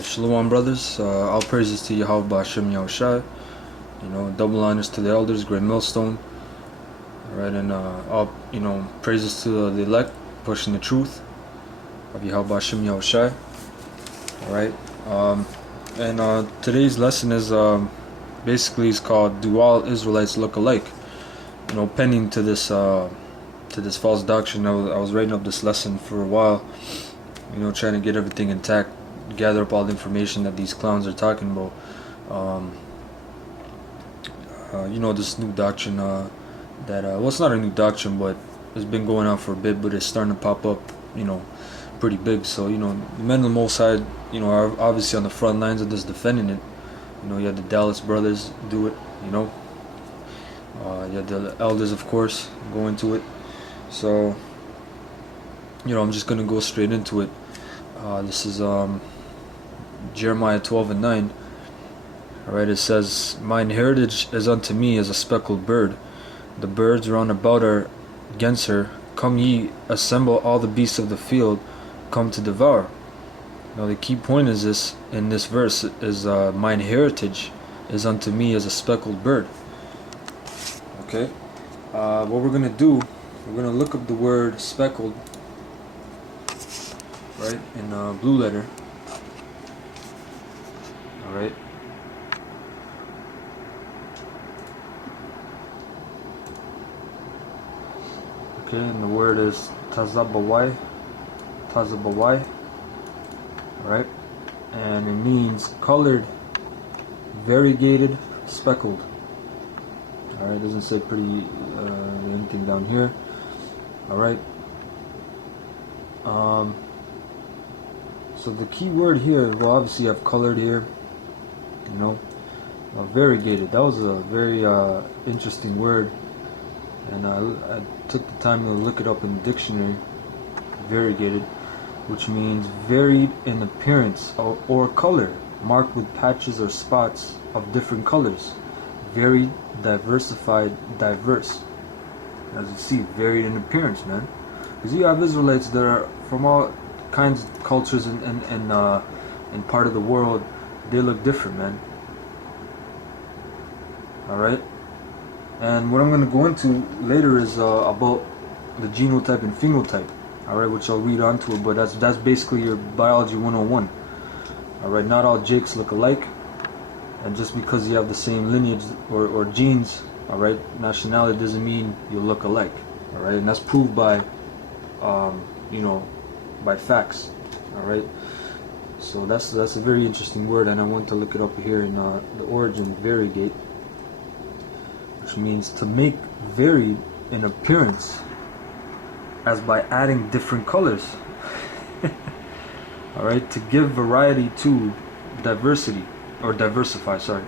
Shalom, brothers. All praises to Yahweh Hashem Yahushai. Double honors to the elders, great millstone. All right, and all praises to the elect, pushing the truth of Yahweh Hashem Yahushai. All right, and today's lesson is basically is called "Do All Israelites Look Alike?" Pending to this false doctrine. I was writing up this lesson for a while. Trying to get everything intact. Gather up all the information that these clowns are talking about. This new doctrine that well, it's not a new doctrine, but it's been going on for a bit, but it's starting to pop up, pretty big. So the men of the Most High, are obviously on the front lines of this, defending it. You had the Dallas brothers do it. You had the elders, of course, go into it. So I'm just gonna go straight into it. This is Jeremiah 12:9. Alright, it says, "Mine heritage is unto me as a speckled bird. The birds round about are against her. Come ye, assemble all the beasts of the field, come to devour." Now the key point is this in this verse is mine heritage is unto me as a speckled bird. Okay. What we're gonna do, we're gonna look up the word speckled, right, in blue letter. Alright. Okay, and the word is tazabawai. Alright. And it means colored, variegated, speckled. Alright, it doesn't say pretty anything down here. Alright. So the key word here, well, obviously you have colored here, variegated. That was a very interesting word, and I took the time to look it up in the dictionary. Variegated, which means varied in appearance or color, marked with patches or spots of different colors. Varied, diversified, diverse. As you see, varied in appearance, man. Because you have Israelites that are from all kinds of cultures and part of the world. They look different, man. Alright? And what I'm going to go into later is about the genotype and phenotype. Alright, which I'll read onto it, but that's basically your biology 101. Alright, not all Jakes look alike. And just because you have the same lineage or genes, alright, nationality doesn't mean you look alike. Alright, and that's proved by by facts. Alright, so that's a very interesting word, and I want to look it up here in the origin, variegate, which means to make varied in appearance as by adding different colors. Alright, to give variety to diversity, or diversify, sorry.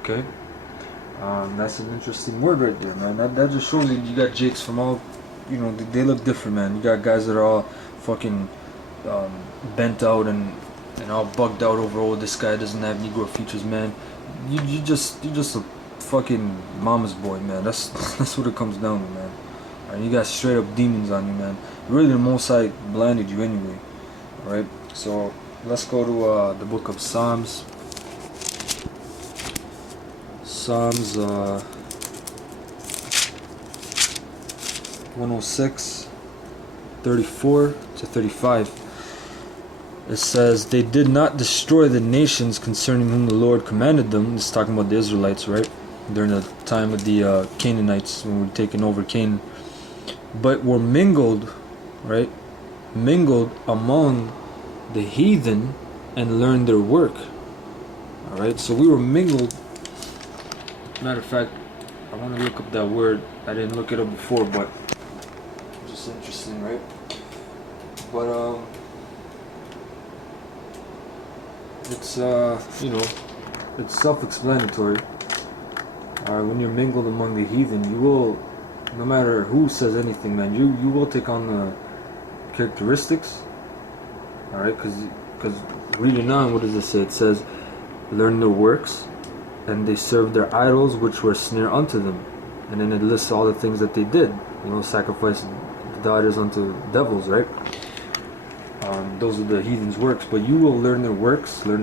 Okay, that's an interesting word right there, man. That just shows you got Jakes from all, they look different, man. You got guys that are all fucking bent out and all bugged out over, oh, this guy doesn't have Negro features, man. You just a fucking mama's boy, man. That's what it comes down to, man. Alright, you got straight up demons on you, man. Really, the Most High blinded you anyway. Alright, so let's go to the book of Psalms. Psalms 106, 34 to 35. It says, "They did not destroy the nations concerning whom the Lord commanded them." This is talking about the Israelites, right? During the time of the Canaanites, when we were taking over Canaan. "But were mingled," right? "Mingled among the heathen and learned their work." Alright, so we were mingled. Matter of fact, I want to look up that word. I didn't look it up before, but just interesting, right? But it's it's self-explanatory. Alright, when you're mingled among the heathen, you will, no matter who says anything, man, you will take on the characteristics. Alright, because reading on, what does it say? It says, "Learn their works, and they served their idols, which were a snare unto them." And then it lists all the things that they did. Sacrifice daughters unto devils, right? those are the heathens' works, but you will learn their works, learn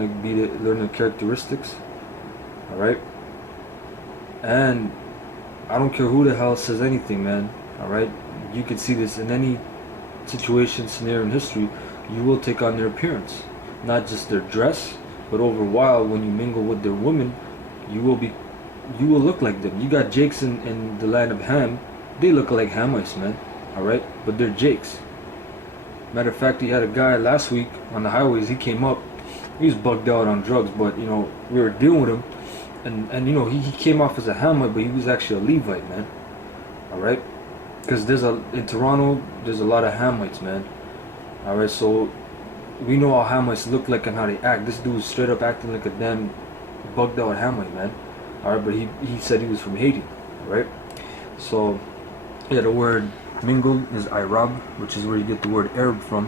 their characteristics. All right, and I don't care who the hell says anything, man. All right, you can see this in any situation, scenario in history. You will take on their appearance, not just their dress, but over a while, when you mingle with their women, you will look like them. You got Jakes in the land of Ham. They look like Hamites, man. All right, but they're Jakes. Matter of fact, he had a guy last week on the highways. He came up. He was bugged out on drugs, but you know, we were dealing with him, and you know, he came off as a Hamite, but he was actually a Levite, man. All right, because in Toronto, there's a lot of Hamites, man. All right, so we know how Hamites look like and how they act. This dude was straight up acting like a damn bugged out Hamite, man. All right, but he said he was from Haiti, right? So yeah, the word mingled is Arab, which is where you get the word Arab from,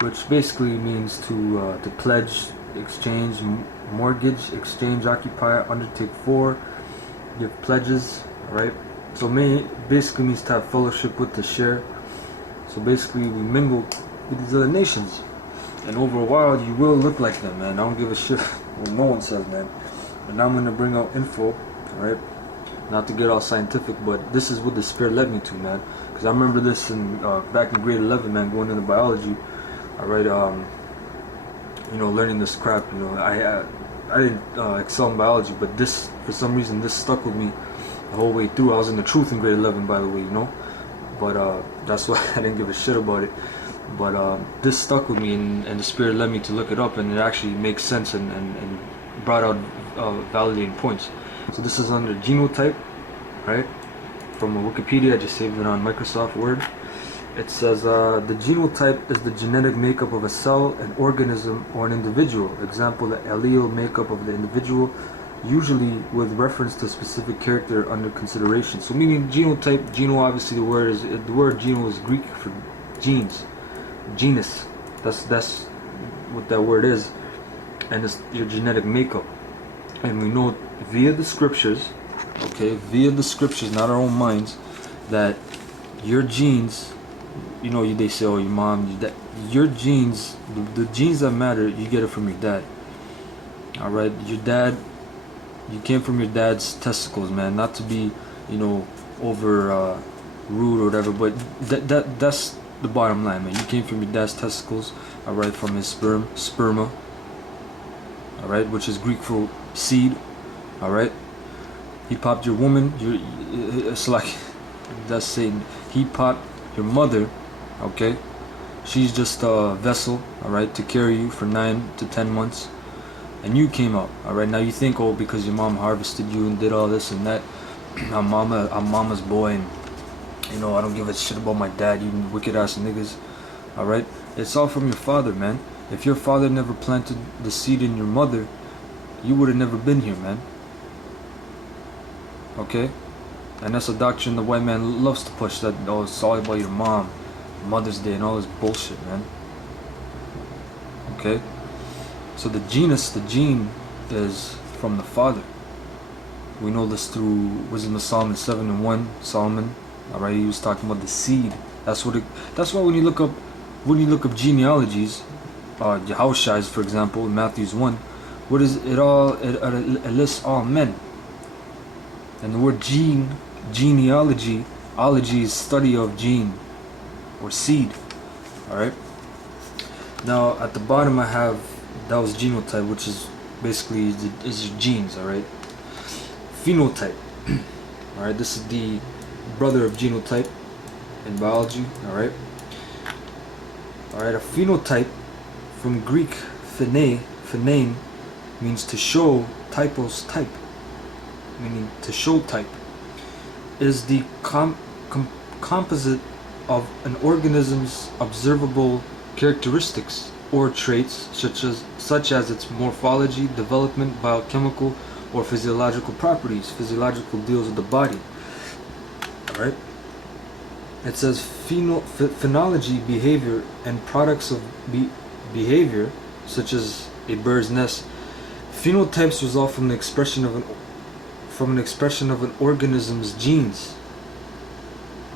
which basically means to pledge, exchange, mortgage, exchange, occupy, undertake for, give pledges, right? So basically means to have fellowship with, to share. So basically we mingle with these other nations, and over a while you will look like them, man. I don't give a shit what no one says, man. But now I'm gonna bring out info, right? Not to get all scientific, but this is what the Spirit led me to, man. Because I remember this in back in grade 11, man, going into biology. All right, you know, learning this crap. You know, I didn't excel in biology, but this, for some reason, this stuck with me the whole way through. I was in the truth in grade 11, by the way, you know. But that's why I didn't give a shit about it. But this stuck with me, and the Spirit led me to look it up, and it actually makes sense and brought out validating points. So this is under genotype, right? From Wikipedia, I just saved it on Microsoft Word. It says the genotype is the genetic makeup of a cell, an organism, or an individual. Example, the allele makeup of the individual, usually with reference to a specific character under consideration. So meaning genotype, geno, obviously the word geno is Greek for genes, genus. That's what that word is, and it's your genetic makeup. And we know via the scriptures, okay, via the scriptures, not our own minds, that your genes, you know, they say, oh, your mom, your genes, the genes that matter, you get it from your dad. All right, your dad, you came from your dad's testicles, man. Not to be, you know, over rude or whatever, but that's the bottom line, man. You came from your dad's testicles, all right, from his sperma, all right, which is Greek for seed, all right. He popped your woman. It's like that's Satan. He popped your mother, okay. She's just a vessel, all right, to carry you for 9 to 10 months, and you came out, all right. Now you think, oh, because your mom harvested you and did all this and that, I'm mama's boy, and you know I don't give a shit about my dad. You wicked ass niggas, all right. It's all from your father, man. If your father never planted the seed in your mother, you would have never been here, man. Okay? And that's a doctrine the white man loves to push, that, oh, it's all about your mom, Mother's Day, and all this bullshit, man. Okay? So the gene is from the father. We know this through Wisdom of Solomon 7:1. Solomon, alright, he was talking about the seed. That's why when you look up genealogies, Yahushua's, for example, in Matthew's 1, what is it all? It lists all men. And the word genealogy, ology is study of gene or seed. Alright. Now at the bottom I have, that was genotype, which is basically is your genes, alright. Phenotype. Alright, this is the brother of genotype in biology, alright. Alright, a phenotype from Greek phenein means to show, typos, type, meaning to show type, is the composite of an organism's observable characteristics or traits, such as its morphology, development, biochemical, or physiological properties. Physiological deals with the body. Alright? It says phenology, behavior, and products of behavior, such as a bird's nest. Phenotypes result from an expression of an organism's genes,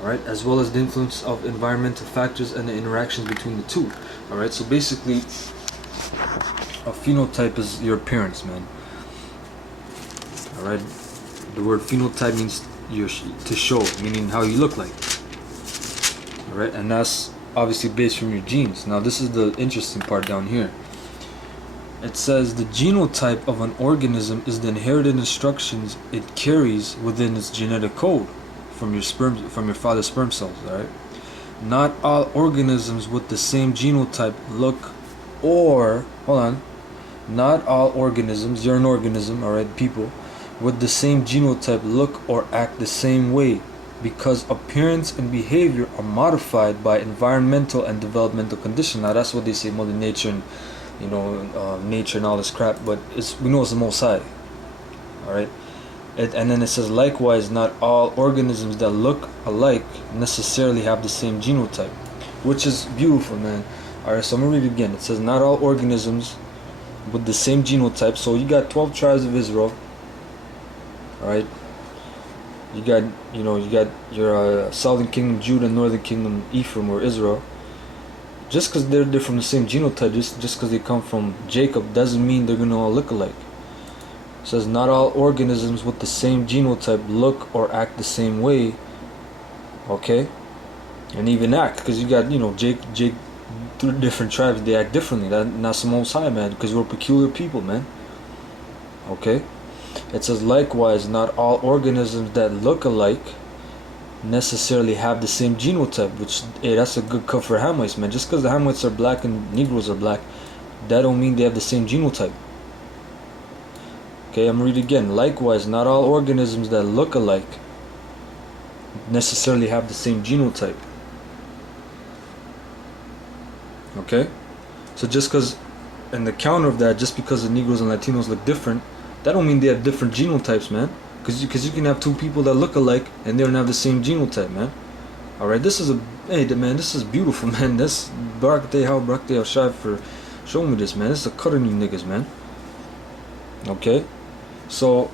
all right, as well as the influence of environmental factors and the interactions between the two. All right. So basically, a phenotype is your appearance, man. All right. The word phenotype means to show, meaning how you look like. All right, and that's obviously based from your genes. Now, this is the interesting part down here. It says the genotype of an organism is the inherited instructions it carries within its genetic code from your father's sperm cells. All right. Not all organisms with the same genotype look, or hold on. Not all organisms. You're an organism, all right, people, with the same genotype look or act the same way, because appearance and behavior are modified by environmental and developmental conditions. Now that's what they say, Mother Nature and nature and all this crap. But we know it's the Most High. All right, and then it says likewise, not all organisms that look alike necessarily have the same genotype, which is beautiful, man. All right, so I'm gonna read it again. It says not all organisms with the same genotype. So you got 12 tribes of Israel. All right. You got your southern kingdom Judah, northern kingdom Ephraim or Israel. Just because they're from the same genotype, just because they come from Jacob, doesn't mean they're gonna all look alike. It says not all organisms with the same genotype look or act the same way. Okay, and even act, because you got Jake, through different tribes, they act differently. That's the Most High, man, because we're peculiar people, man. Okay. It says likewise, not all organisms that look alike necessarily have the same genotype, which, hey, that's a good cut for Hamites, man. Just because the Hamites are black and Negroes are black, that don't mean they have the same genotype. Okay, I'm gonna read it again. Likewise, not all organisms that look alike necessarily have the same genotype. Okay, so just because, and the counter of that, just because the Negroes and Latinos look different, that don't mean they have different genotypes, man. Because you can have two people that look alike and they don't have the same genotype, man. All right, this is this is beautiful, man. That's Barak Te'al Shai for showing me this, man. This is a cut on you niggas, man. Okay, so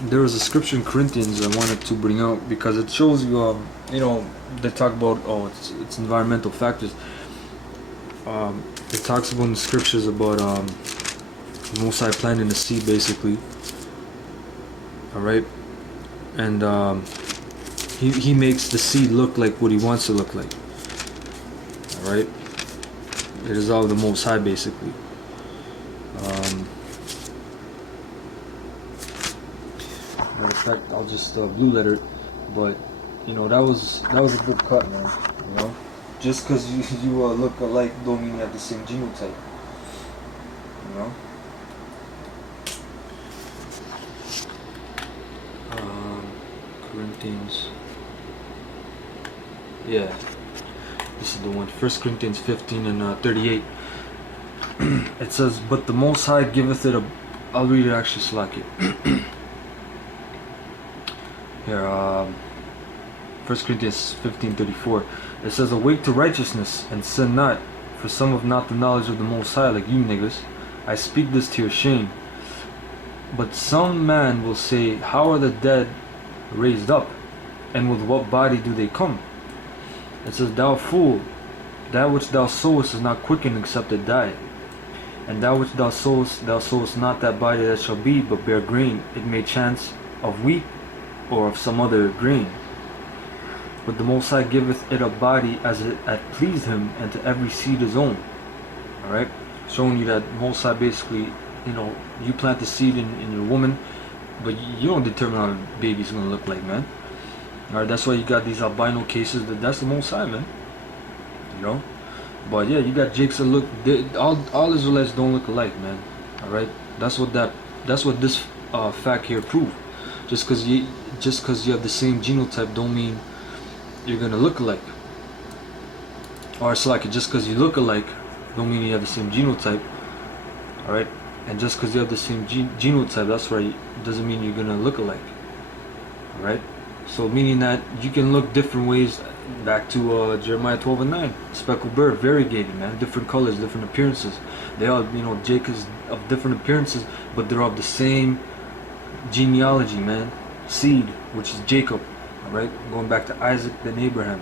there was a scripture in Corinthians I wanted to bring out because it shows you, they talk about it's environmental factors. It talks about in the scriptures about Most High planting the seed, basically. All right, and he makes the seed look like what he wants to look like. All right, it is all the Most High, basically. Matter of fact, I'll just blue letter it, but that was a good cut, man. Just because you look alike don't mean you have the same genotype. Corinthians. Yeah, this is the one. 1 Corinthians 15 and 38. It says, "But the Most High giveth it a." I'll read it actually, slack it. Here, 1 Corinthians 15:34. It says, "Awake to righteousness and sin not, for some have not the knowledge of the Most High, like you niggas. I speak this to your shame. But some man will say, how are the dead raised up? And with what body do they come? It says, thou fool, that which thou sowest is not quickened except it die. And that which thou sowest not that body that shall be, but bear grain. It may chance of wheat or of some other grain. But the Most High giveth it a body as it hath pleased him, and to every seed his own." Alright? Showing you that Most High basically, you plant the seed in your woman, but you don't determine how the baby's going to look like, man. Alright, that's why you got these albino cases. That's the Most High, man. But yeah, you got Jakes that look. All Israelites don't look alike, man. Alright, that's what this fact here prove. Just because you have the same genotype, don't mean you're gonna look alike. Or it's like just because you look alike, don't mean you have the same genotype. Alright, and just because you have the same genotype, that's right, doesn't mean you're gonna look alike. Alright, so meaning that you can look different ways. Back to Jeremiah 12 and 9. Speckled bird, variegated, man. Different colors, different appearances. They all, Jake is of different appearances, but they're of the same genealogy, man. Seed, which is Jacob. Alright? Going back to Isaac, then Abraham.